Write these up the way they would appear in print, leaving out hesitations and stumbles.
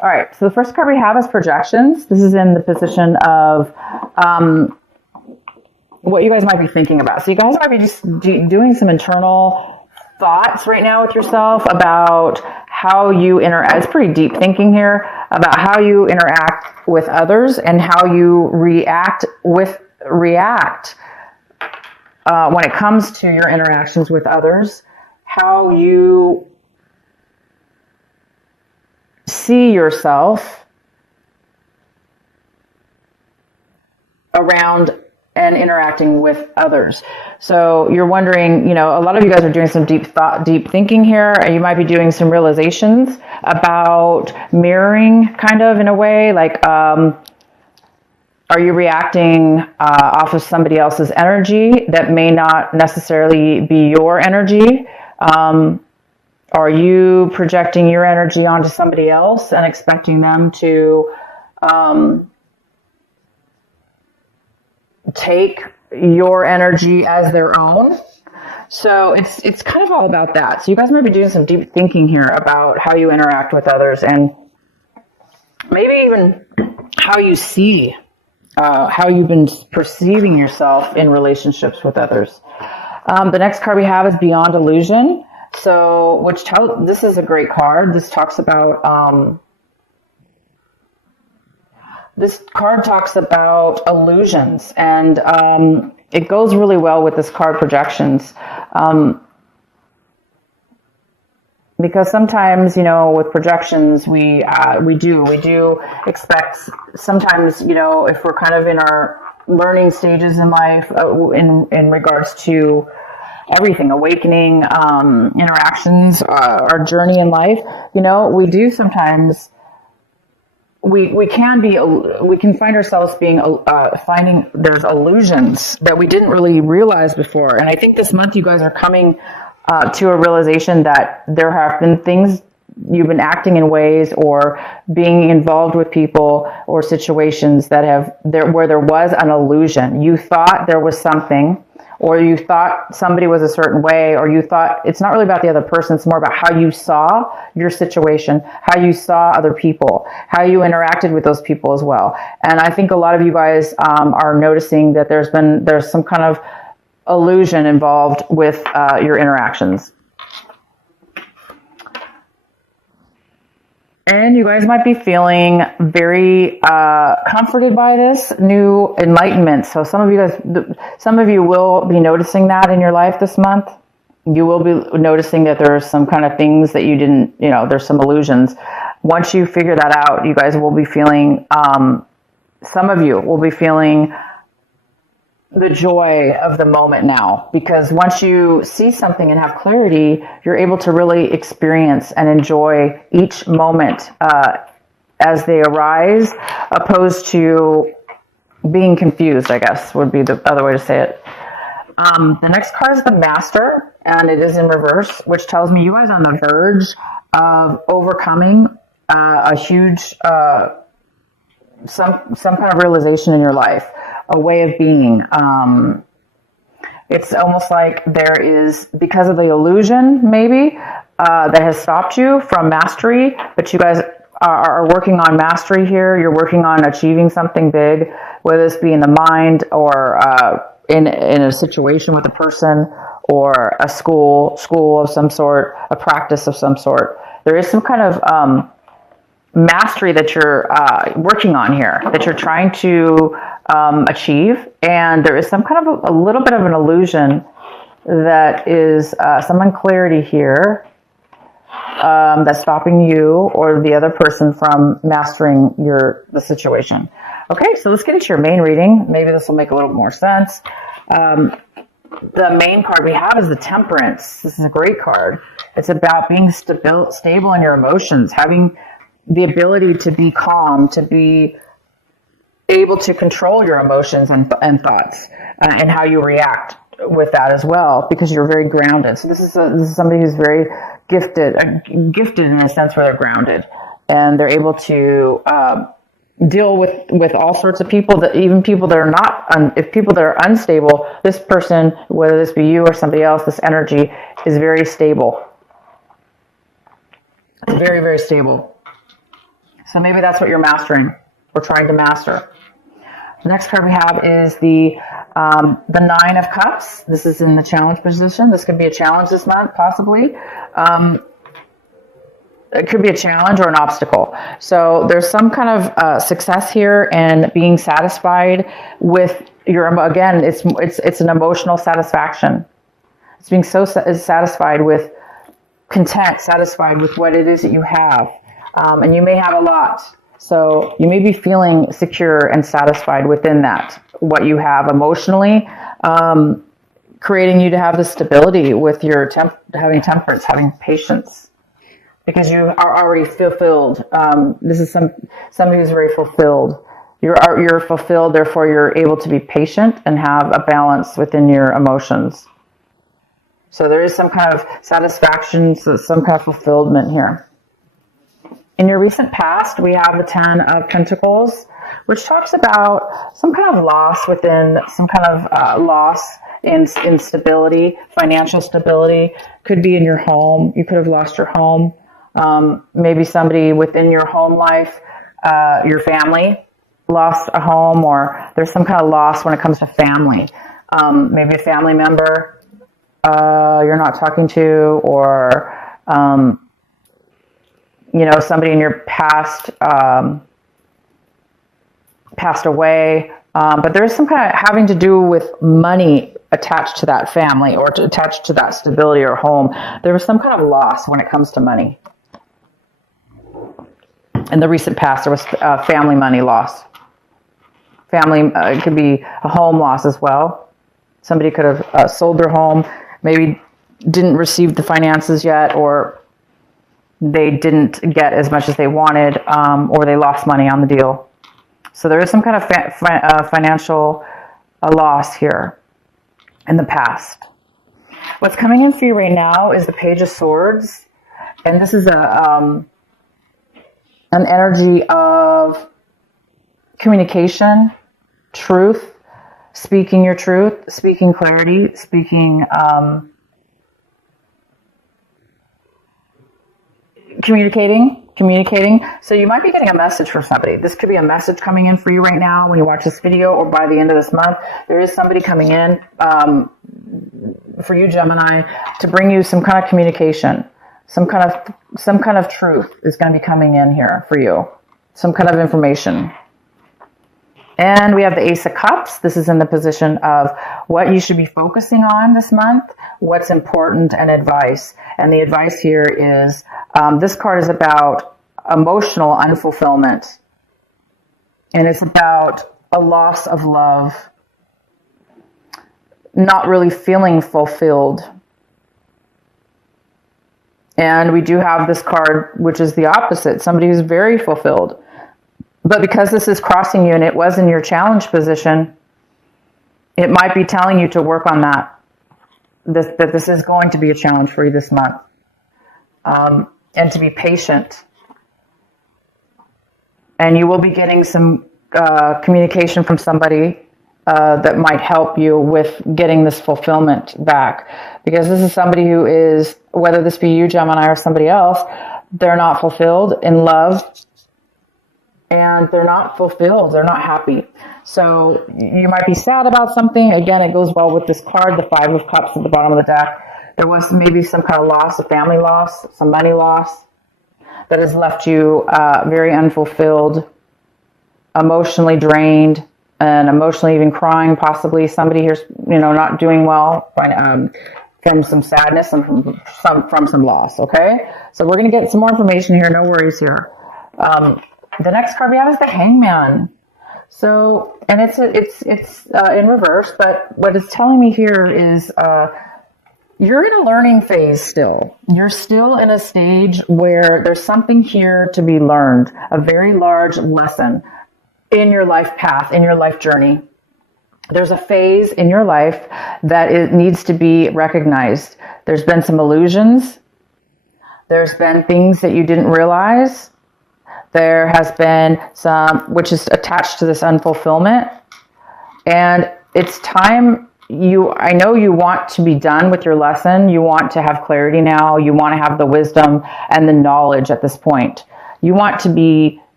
All right, so the first card we have is projections. This is in the position of what you guys might be thinking about. So you guys might be just doing some internal thoughts right now with yourself about how you interact. It's pretty deep thinking here about how you interact with others and how you react when it comes to your interactions with others, how you see yourself around and interacting with others. So you're wondering, a lot of you guys are doing some deep thinking here, and you might be doing some realizations about mirroring, kind of in a way, like, are you reacting off of somebody else's energy that may not necessarily be your energy? Are you projecting your energy onto somebody else and expecting them to take your energy as their own? So it's kind of all about that. So you guys might be doing some deep thinking here about how you interact with others, and maybe even how you see, how you've been perceiving yourself in relationships with others. The next card we have is Beyond Illusion. So, this is a great card. This talks about, this card talks about illusions, and it goes really well with this card, projections. Because sometimes, with projections, we do expect sometimes, if we're kind of in our learning stages in life, in regards to everything, awakening, interactions, our journey in life, we do sometimes, we can find ourselves finding there's illusions that we didn't really realize before. And I think this month you guys are coming to a realization that there have been things you've been acting in ways or being involved with people or situations where there was an illusion. You thought there was something, or you thought somebody was a certain way, or you thought it's not really about the other person. It's more about how you saw your situation, how you saw other people, how you interacted with those people as well. And I think a lot of you guys are noticing that there's some kind of illusion involved with your interactions. And you guys might be feeling very comforted by this new enlightenment. So some of you will be noticing that in your life this month. You will be noticing that there's some kind of things that you didn't, there's some illusions. Once you figure that out, you guys will be feeling, some of you will be feeling the joy of the moment now, because once you see something and have clarity, you're able to really experience and enjoy each moment as they arise, opposed to being confused, I guess would be the other way to say it. The next card is the Master, and it is in reverse, which tells me you guys are on the verge of overcoming a huge, some kind of realization in your life, a way of being. It's almost like there is, because of the illusion maybe, that has stopped you from mastery, but you guys are working on mastery here. You're working on achieving something big, whether this be in the mind or in a situation with a person or a school of some sort, a practice of some sort. There is some kind of mastery that you're working on here, that you're trying to achieve, and there is some kind of a little bit of an illusion that is some unclarity here that's stopping you or the other person from mastering the situation. Okay, so let's get into your main reading. Maybe this will make a little more sense. The main card we have is the Temperance. This is a great card. It's about being stable in your emotions, having the ability to be calm, to be able to control your emotions and thoughts, and how you react with that as well, because you're very grounded. So this is somebody who's very gifted in a sense where they're grounded, and they're able to deal with all sorts of people, that even people that are not, if people that are unstable, this person, whether this be you or somebody else, this energy is very stable. Very, very stable. So maybe that's what you're mastering or trying to master. The next card we have is the Nine of Cups. This is in the challenge position. This could be a challenge this month, possibly. It could be a challenge or an obstacle. So there's some kind of success here and being satisfied with your, again, it's an emotional satisfaction. It's being so satisfied with content, satisfied with what it is that you have. And you may have a lot. So you may be feeling secure and satisfied within that, what you have emotionally, creating you to have the stability with your having temperance, having patience. Because you are already fulfilled. This is somebody who's very fulfilled. You're fulfilled, therefore you're able to be patient and have a balance within your emotions. So there is some kind of satisfaction, some kind of fulfillment here. In your recent past, we have the Ten of Pentacles, which talks about some kind of loss within, some kind of loss in stability, financial stability. Could be in your home. You could have lost your home. Maybe somebody within your home life, your family lost a home, or there's some kind of loss when it comes to family. Maybe a family member you're not talking to, or somebody in your past passed away. But there's some kind of having to do with money attached to that family or attached to that stability or home. There was some kind of loss when it comes to money. In the recent past, there was family money loss. Family, it could be a home loss as well. Somebody could have sold their home, maybe didn't receive the finances yet, or they didn't get as much as they wanted, or they lost money on the deal. So there is some kind of financial loss here in the past. What's coming in for you right now is the Page of Swords. And this is an energy of communication, truth, speaking your truth, speaking clarity, speaking communicating. So you might be getting a message from somebody. This could be a message coming in for you right now when you watch this video, or by the end of this month. There is somebody coming in for you, Gemini, to bring you some kind of communication. Some kind of truth is going to be coming in here for you. Some kind of information. And we have the Ace of Cups. This is in the position of what you should be focusing on this month, what's important, and advice. And the advice here is, this card is about emotional unfulfillment. And it's about a loss of love, not really feeling fulfilled. And we do have this card, which is the opposite, somebody who's very fulfilled. But because this is crossing you and it was in your challenge position, it might be telling you to work on that. That this is going to be a challenge for you this month. And to be patient. And you will be getting some communication from somebody that might help you with getting this fulfillment back. Because this is somebody who is, whether this be you, Gemini, or somebody else, they're not fulfilled in love. And they're not fulfilled. They're not happy. So you might be sad about something. Again, it goes well with this card, the Five of Cups at the bottom of the deck. There was maybe some kind of loss, a family loss, some money loss that has left you very unfulfilled, emotionally drained, and emotionally even crying, possibly. Somebody here's, not doing well from some sadness and from some loss, okay? So we're going to get some more information here. No worries here. The next card we have is the Hangman. So, and it's in reverse, but what it's telling me here is you're in a learning phase still. You're still in a stage where there's something here to be learned, a very large lesson in your life path, in your life journey. There's a phase in your life that it needs to be recognized. There's been some illusions. There's been things that you didn't realize. There has been some, which is attached to this unfulfillment. And it's time, I know you want to be done with your lesson. You want to have clarity now. You want to have the wisdom and the knowledge at this point. You want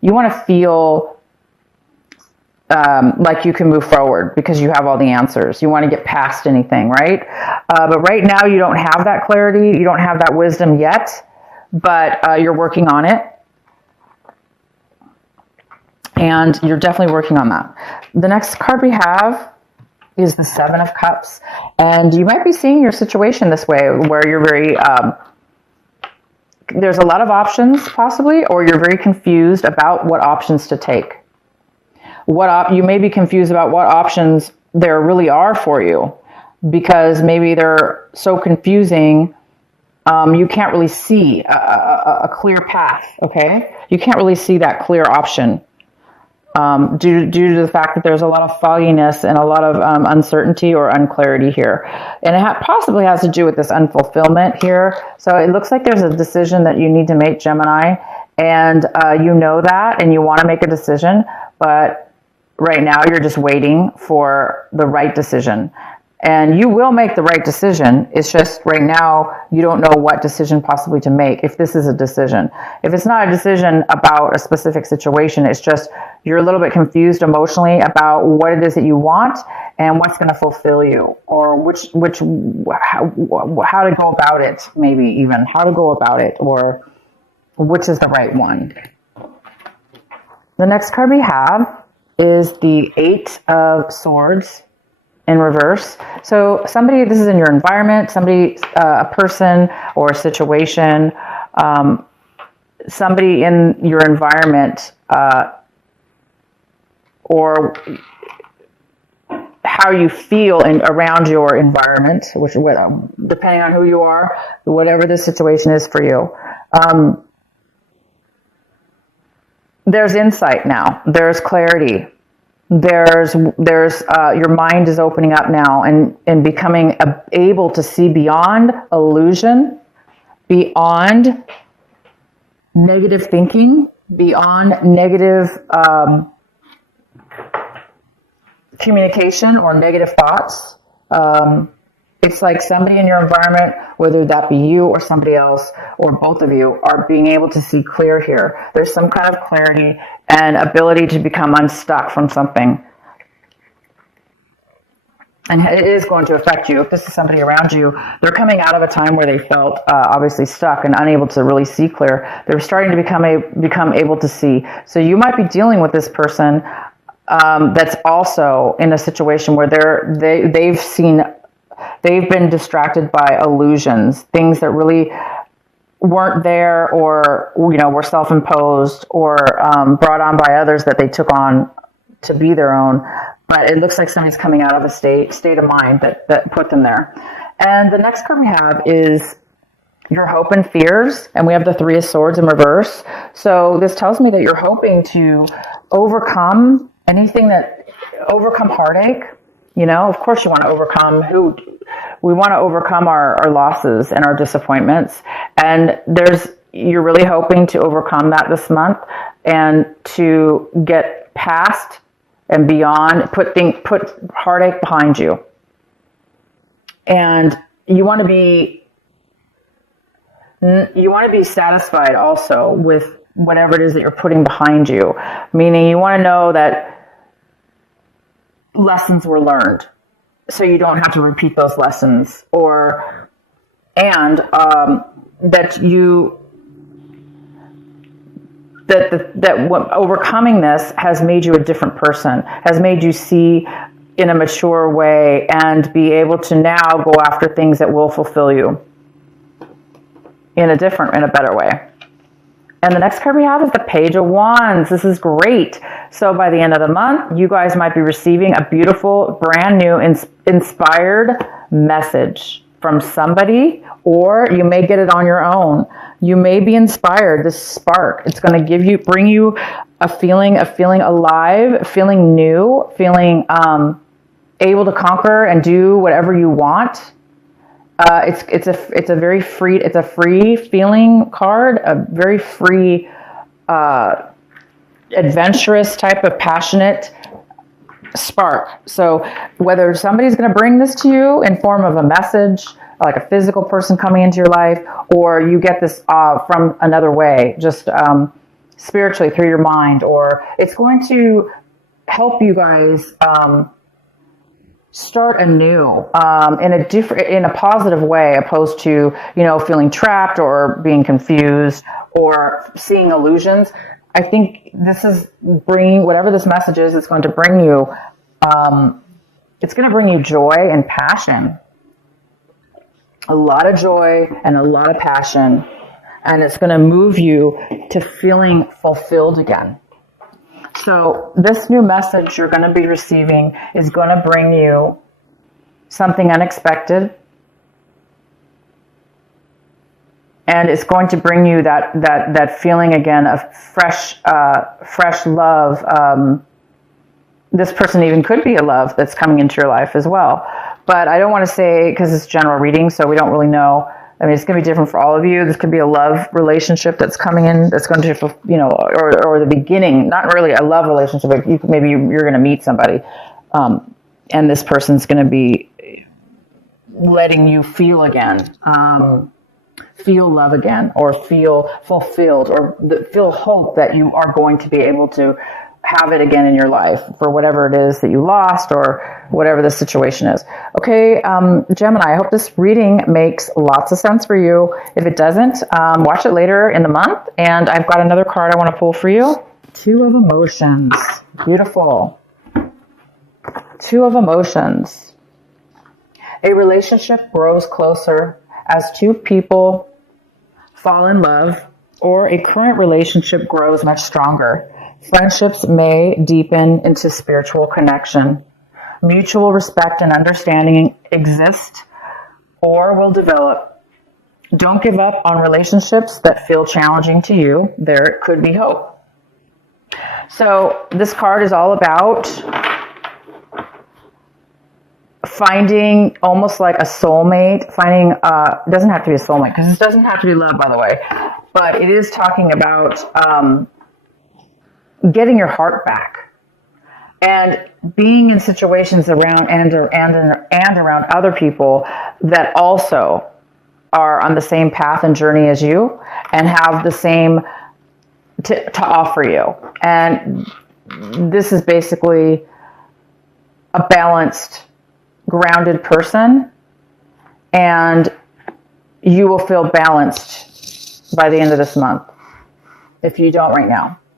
You want to feel like you can move forward because you have all the answers. You want to get past anything, right? But right now you don't have that clarity. You don't have that wisdom yet, but you're working on it. And you're definitely working on that. The next card we have is the Seven of Cups. And you might be seeing your situation this way, where you're very, there's a lot of options possibly, or you're very confused about what options to take. You may be confused about what options there really are for you, because maybe they're so confusing, you can't really see a clear path, okay? You can't really see that clear option due to the fact that there's a lot of fogginess and a lot of uncertainty or unclarity here. And it possibly has to do with this unfulfillment here. So it looks like there's a decision that you need to make, Gemini, and you know that, and you want to make a decision, but right now you're just waiting for the right decision. And you will make the right decision. It's just right now you don't know what decision possibly to make, if this is a decision. If it's not a decision about a specific situation, it's just you're a little bit confused emotionally about what it is that you want and what's going to fulfill you, or how to go about it, maybe even how to go about it, or which is the right one. The next card we have is the Eight of Swords in reverse. So this is in your environment, a person or a situation, somebody in your environment, or how you feel around your environment, which depending on who you are, whatever the situation is for you. There's insight now. There's clarity. There's your mind is opening up now and becoming able to see beyond illusion, beyond negative thinking, beyond negative communication or negative thoughts. It's like somebody in your environment, whether that be you or somebody else or both of you, are being able to see clear here. There's some kind of clarity and ability to become unstuck from something. And it is going to affect you. If this is somebody around you, they're coming out of a time where they felt obviously stuck and unable to really see clear. They're starting to become able to see. So you might be dealing with this person that's also in a situation where they've been distracted by illusions, things that really weren't there, or were self-imposed or brought on by others that they took on to be their own. But it looks like somebody's coming out of a state of mind that put them there. And the next card we have is your hope and fears, and we have the Three of Swords in reverse. So this tells me that you're hoping to overcome overcome heartache. Of course you want to overcome we want to overcome our losses and our disappointments. And you're really hoping to overcome that this month and to get past and beyond, put heartache behind you. And you want to be satisfied also with whatever it is that you're putting behind you. Meaning you want to know that lessons were learned, so you don't have to repeat those lessons, that overcoming this has made you a different person, has made you see in a mature way and be able to now go after things that will fulfill you in a better way. And the next card we have is the Page of Wands. This is great. So by the end of the month, you guys might be receiving a beautiful, brand new, inspired message from somebody, or you may get it on your own. You may be inspired, this spark. It's going to bring you a feeling alive, feeling new, feeling able to conquer and do whatever you want. It's a very free, it's a free feeling card, a very free, adventurous type of passionate spark. So whether somebody's going to bring this to you in form of a message, like a physical person coming into your life, or you get this from another way, just spiritually through your mind, or it's going to help you guys start anew in a positive way, opposed to, feeling trapped or being confused or seeing illusions. I think this is bringing, whatever this message is, it's going to bring you, it's going to bring you joy and passion. A lot of joy and a lot of passion. And it's going to move you to feeling fulfilled again. So this new message you're going to be receiving is going to bring you something unexpected. And it's going to bring you that feeling again of fresh love. This person even could be a love that's coming into your life as well. But I don't want to say, because it's general reading, so we don't really know. I mean, it's going to be different for all of you. This could be a love relationship that's coming in, that's going to, or the beginning, not really a love relationship, but maybe you're going to meet somebody. And this person's going to be letting you feel again, feel love again, or feel fulfilled, or feel hope that you are going to be able to have it again in your life for whatever it is that you lost or whatever the situation is. Okay, Gemini, I hope this reading makes lots of sense for you. If it doesn't, watch it later in the month. And I've got another card I want to pull for you. Two of Emotions. Beautiful. Two of Emotions. A relationship grows closer as two people fall in love, or a current relationship grows much stronger. Friendships may deepen into spiritual connection. Mutual respect and understanding exist or will develop. Don't give up on relationships that feel challenging to you. There could be hope. So this card is all about finding almost like a soulmate, it doesn't have to be a soulmate, because this doesn't have to be love, by the way, but it is talking about getting your heart back and being in situations around and around other people that also are on the same path and journey as you and have the same to offer you. And this is basically a balanced, grounded person, and you will feel balanced by the end of this month if you don't right now.